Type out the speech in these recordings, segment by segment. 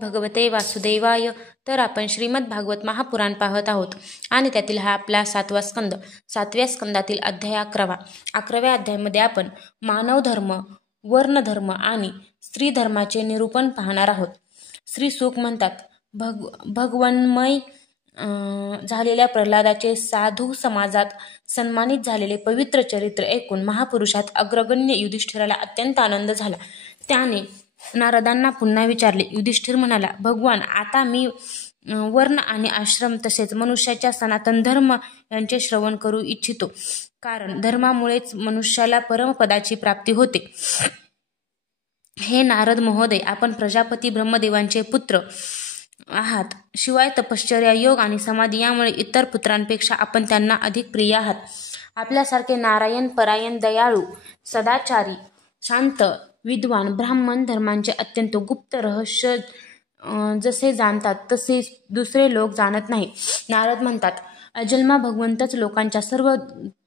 भगवते वासुदेवाय. तर आपण श्रीमद भागवत महापुराण पाहत आहोत आणि त्यातील हा आपला 7वा स्कंद. 7व्या स्कंदातील अध्याय 11. 11व्या अध्यायामध्ये आपण मानव धर्म, वर्ण धर्म आणि स्त्री धर्माचे निरूपण पाहणार आहोत. श्री सुख म्हणतात, भगवन्मय झालेल्या प्रल्हादाचे साधू समाजात सन्मानित झालेले पवित्र चरित्र ऐकून महापुरुषात अग्रगण्य युधिष्ठिराला अत्यंत आनंद झाला. त्याने नारदांना पुन्हा विचारले. युधिष्ठिर म्हणाला, भगवान, आता मी वर्ण आणि आश्रम तसेच मनुष्याच्या सनातन धर्म यांचे श्रवण करू इच्छितो, कारण धर्मामुळेच मनुष्याला परमपदाची प्राप्ती होते. हे नारद महोदय, आपण प्रजापती ब्रह्मदेवांचे पुत्र आहात. शिवाय तपश्चर्या, योग आणि समाधी यामुळे इतर पुत्रांपेक्षा आपण त्यांना अधिक प्रिय आहात. आपल्यासारखे नारायण परायण, दयाळू, सदाचारी, शांत, विद्वान ब्राह्मण धर्मांचे अत्यंत गुप्त रहस्य जसे जाणतात तसे दुसरे लोक जाणत नाही. नारद म्हणतात, अजन्मा भगवंतच लोकांच्या सर्व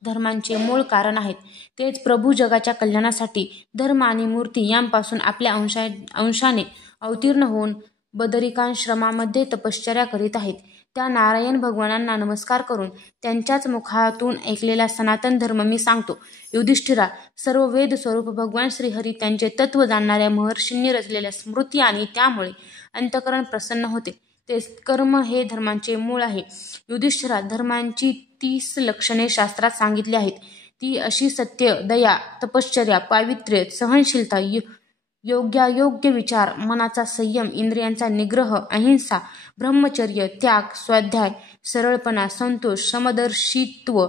धर्मांचे मूळ कारण आहेत. तेच प्रभू जगाच्या कल्याणासाठी धर्म आणि मूर्ती यांपासून आपल्या अंशाने अवतीर्ण होऊन बदरिकाश्रमामध्ये तपश्चर्या करीत आहेत. त्या नारायण भगवानांना नमस्कार करून त्यांच्याच मुखातून ऐकलेला सनातन धर्म मी सांगतो. युधिष्ठिरा, सर्व वेद स्वरूप भगवान श्रीहरी त्यांचे तत्व जाणणाऱ्या महर्षींनी रचलेल्या स्मृती आणि त्यामुळे अंतःकरण प्रसन्न होते. तेच कर्म हे धर्मांचे मूळ आहे. युधिष्ठिरा, धर्मांची 30 लक्षणे शास्त्रात सांगितली आहेत. ती अशी सत्य, दया, तपश्चर्या, पावित्र्य, सहनशीलता, योग्यायोग्य विचार, मनाचा संयम, इंद्रियांचा निग्रह, अहिंसा, ब्रह्मचर्य, त्याग, स्वाध्याय, सरळपणा, संतोष, समदर्शित्व,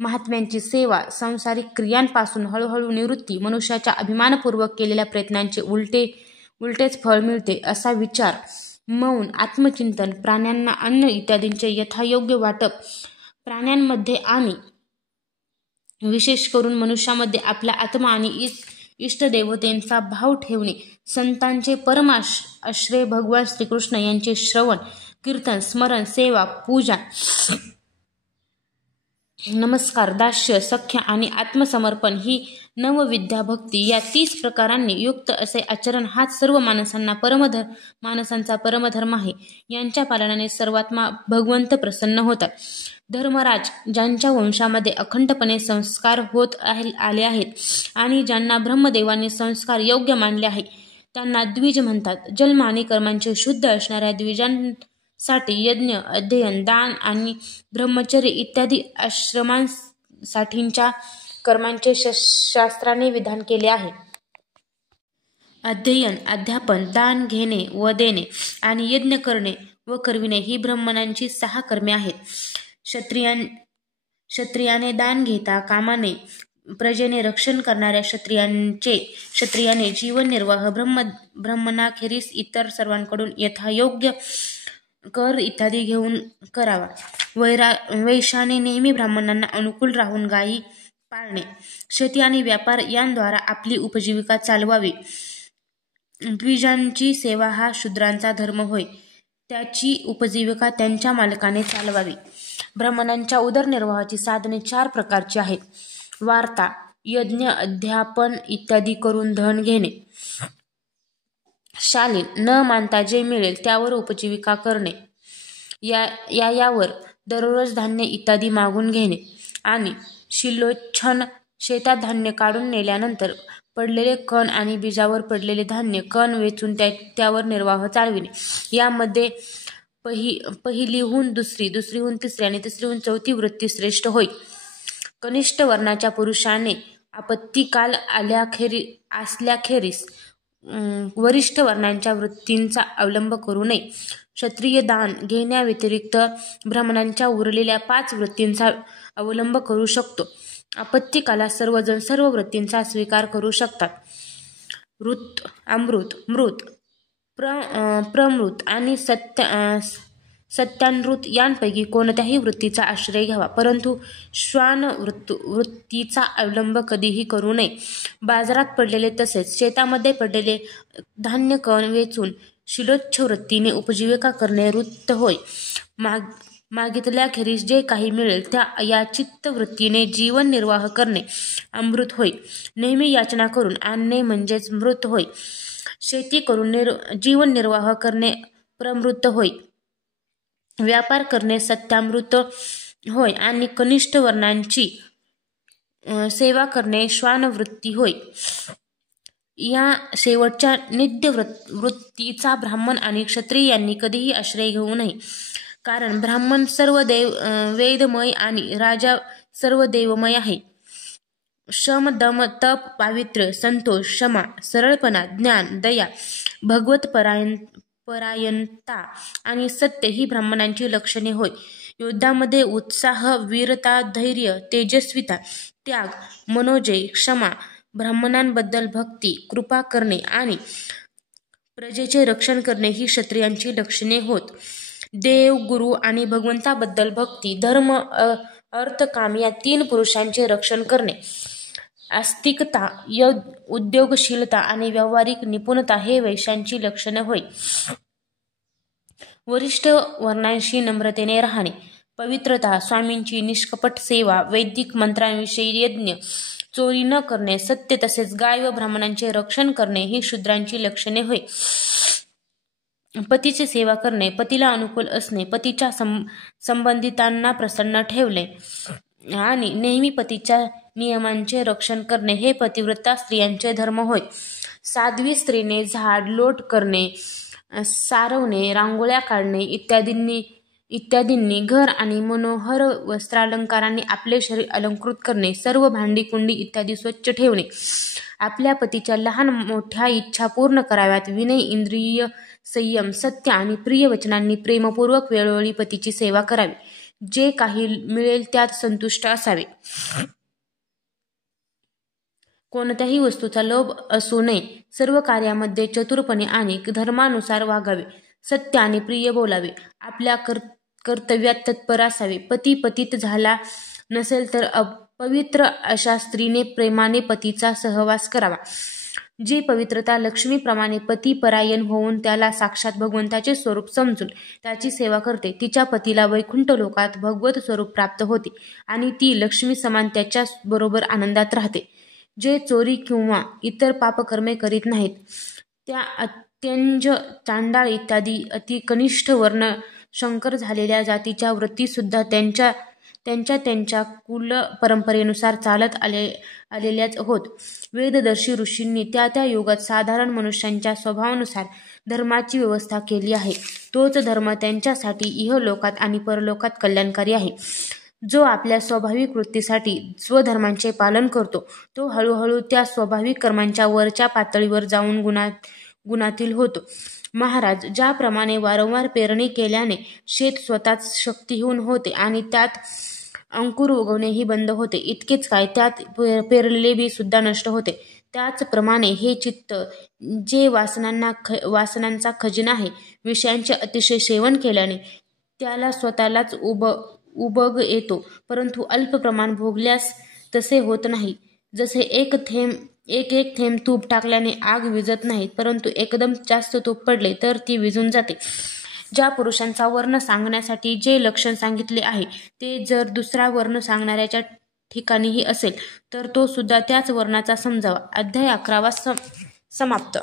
महात्म्यांची सेवा, सांसारिक क्रियांपासून हळूहळू निवृत्ती, मनुष्याच्या अभिमानपूर्वक केलेल्या प्रयत्नांचे उलटेच फळ मिळते असा विचार, मौन, आत्मचिंतन, प्राण्यांना अन्न इत्यादींचे यथायोग्य वाटप, प्राण्यांमध्ये आणि विशेष करून मनुष्यामध्ये आपला आत्मा आणि इष्टदेवतेंचा भाव ठेवणे, संतांचे परमाश्रय भगवान श्रीकृष्ण यांचे श्रवण, कीर्तन, स्मरण, सेवा, पूजा, नमस्कार, दास्य, सख्य आणि आत्मसमर्पण ही नवविद्या भक्ती या 30 प्रकारांनी युक्त असे आचरण हाच सर्व माणसांचा परमधर्म आहे. यांच्या पालनाने सर्वात्मा भगवंत प्रसन्न होतात. धर्मराज, ज्यांच्या वंशामध्ये अखंडपणे संस्कार होत आले आहेत आणि ज्यांना ब्रह्मदेवाने संस्कार योग्य मानले आहे, त्यांना द्विज म्हणतात. जन्म आणि कर्मांचे शुद्ध असणाऱ्या द्विजांसाठी यज्ञ, अध्ययन, दान आणि ब्रह्मचर्य इत्यादी आश्रमांसाठींच्या कर्मांचे शास्त्राने विधान केले आहे. अध्ययन, अध्यापन, दान घेणे व देणे आणि यज्ञ करणे व करविणे ही ब्राह्मणांची 6 कर्मे आहेत. क्षत्रियाने दान घेता कामाने प्रजेने रक्षण करणाऱ्या क्षत्रियाने जीवननिर्वाह ब्राह्मणाखेरीस इतर सर्वांकडून यथायोग्य कर इत्यादी घेऊन करावा. वैश्याने नेहमी ब्राह्मणांना अनुकूल राहून गायी पाळणे, शेती आणि व्यापार यांद्वारा आपली उपजीविका चालवावी. द्विजांची सेवा हा शूद्रांचा धर्म होय. त्याची उपजीविका त्यांच्या मालकाने चालवावी. ब्राह्मणांच्या उदरनिर्वाहाची साधने 4 प्रकारची आहेत. वार्ता, यज्ञ, अध्यापन इत्यादी करून धन घेणे. शालीन, न मानता जे मिळेल त्यावर उपजीविका करणे. यावर दररोज धान्य इत्यादी मागून घेणे. आणि शिलोच्छन, शेतात धान्य काढून नेल्यानंतर पडलेले कण आणि बीजावर पडलेले धान्य कण वेचून त्यावर निर्वाह चालविणे. यामध्ये पहिलीहून दुसरी, दुसरीहून तिसरी आणि तिसरीहून चौथी वृत्ती श्रेष्ठ होय. कनिष्ठ वर्णाच्या पुरुषाने आपत्तिकाल असल्याखेरीस वरिष्ठ वर्णांच्या वृत्तींचा अवलंब करू नये. क्षत्रिय दान घेण्याव्यतिरिक्त ब्राह्मणांच्या उरलेल्या 5 वृत्तींचा अवलंब करू शकतो. आपत्तिकालात सर्वजण सर्व वृत्तींचा स्वीकार करू शकतात. ऋत, अमृत, मृत, प्रमृत आणि सत्यानृत यांपैकी कोणत्याही वृत्तीचा आश्रय घ्यावा, परंतु श्वान वृत्तीचा अवलंब कधीही करू नये. बाजारात पडलेले तसेच शेतामध्ये पडलेले धान्य कण वेचून शिलोच्छ वृत्तीने उपजीविका करणे ऋत होय. मागितल्याखेरीस जे काही मिळेल त्या या चित्तवृत्तीने जीवन निर्वाह करणे अमृत होय. नेहमी याचना करून आणणे म्हणजेच मृत होय. शेती करून जीवननिर्वाह करणे प्रवृत्त होय. व्यापार करणे सत्यामृत होय आणि कनिष्ठ वर्णांची सेवा करणे श्वानवृत्ती होय. या शेवटच्या नित्य वृत्तीचा ब्राह्मण आणि क्षत्रिय यांनी कधीही आश्रय घेऊ नये. कारण ब्राह्मण सर्व वेदमय आणि राजा सर्व देवमय आहे. शम, दम, तप, पावित्र्य, संतोष, क्षमा, सरळपणा, ज्ञान, दया, भगवत परायणता आणि सत्य ही ब्राह्मणांची लक्षणे होय. युद्धामध्ये उत्साह, वीरता, धैर्य, तेजस्विता, त्याग, मनोजय, क्षमा, ब्राह्मणांबद्दल भक्ती, कृपा करणे आणि प्रजेचे रक्षण करणे ही क्षत्रियांची लक्षणे होत. देव, गुरु आणि भगवंताबद्दल भक्ती, धर्म, अर्थ, काम या तीन पुरुषांचे रक्षण करणे, आस्तिकता, उद्योगशीलता आणि व्यावहारिक निपुणता हे वैश्यांची लक्षणे होय. वरिष्ठ वर्णांशी नम्रतेने राहणे, पवित्रता, स्वामींची निष्कपट सेवा, वैदिक मंत्रांविषयी यज्ञ, चोरी न करणे, सत्य तसेच गाय व ब्राह्मणांचे रक्षण करणे ही शूद्रांची लक्षणे होय. पतीची सेवा करणे, पतीला अनुकूल असणे, पतीच्या संबंधितांना प्रसन्न ठेवणे आणि नेहमी पतीच्या नियमांचे रक्षण करणे हे पतिव्रता स्त्रियांचे धर्म होय. साध्वी स्त्रीने झाड लोट करणे, सारवणे, रांगोळ्या काढणे इत्यादींनी घर आणि मनोहर वस्त्रालंकारांनी आपले शरीर अलंकृत करणे, सर्व भांडी कुंडी इत्यादी स्वच्छ ठेवणे, आपल्या पतीच्या लहान मोठ्या इच्छा पूर्ण कराव्यात, विनय, इंद्रिय संयम, सत्य आणि प्रिय वचनांनी प्रेमपूर्वक वेळोवेळी पतीची सेवा करावी, जे काही मिळेल त्यात संतुष्ट असावे, कोणत्याही वस्तूचा लोभ असू नये, सर्व कार्यामध्ये चतुरपणे आणि धर्मानुसार वागावे, सत्य आणि प्रिय बोलावे, आपल्या कर्तव्यात तत्पर असावे, पती पतित झाला नसेल तर अपवित्र अशा स्त्रीने प्रेमाने पतीचा सहवास करावा. जी पवित्रता लक्ष्मीप्रमाणे पती परायण होऊन त्याला साक्षात भगवंताचे स्वरूप समजून त्याची सेवा करते, तिच्या पतीला वैकुंठ लोकात भगवत स्वरूप प्राप्त होते आणि ती लक्ष्मी समान त्याच्या बरोबर आनंदात राहते. जे चोरी किंवा इतर पापकर्मे करीत नाहीत, त्या अत्यंज, चांडाळ इत्यादी अति कनिष्ठ वर्ण शंकर झालेल्या जातीच्या वृत्ती सुद्धा त्यांच्या कुल परंपरेनुसार चालत आलेल्याच होत. वेददर्शी ऋषींनी त्या युगात साधारण मनुष्यांच्या स्वभावानुसार धर्माची व्यवस्था केली आहे. तोच धर्म त्यांच्यासाठी इहलोकात आणि परलोकात कल्याणकारी आहे. जो आपल्या स्वाभाविक वृत्तीसाठी स्वधर्मांचे पालन करतो तो हळूहळू त्या स्वाभाविक कर्मांच्या वरच्या पातळीवर जाऊन गुणातील होतो. महाराज, ज्याप्रमाणे वारंवार पेरणी केल्याने शेत स्वतःच शक्तिहीन होते आणि त्यात अंकुर उगवणेही बंद होते, इतकेच काय त्यात पेरलेले बी सुद्धा नष्ट होते, त्याचप्रमाणे हे चित्त जे वासनांचा खजिना आहे, विषयांचे अतिशय सेवन केल्याने त्याला स्वतःलाच उबग येतो, परंतु अल्प प्रमाण भोगल्यास तसे होत नाही. जसे एक थेंब तूप टाकल्याने आग विझत नाही, परंतु एकदम जास्त तूप पडले तर ती विझून जाते. ज्या पुरुषांचा वर्ण सांगण्यासाठी जे लक्षण सांगितले आहे ते जर दुसरा वर्ण सांगणाऱ्याच्या ठिकाणीही असेल तर तो सुद्धा त्याच वर्णाचा समजावा. अध्याय 11 समाप्त.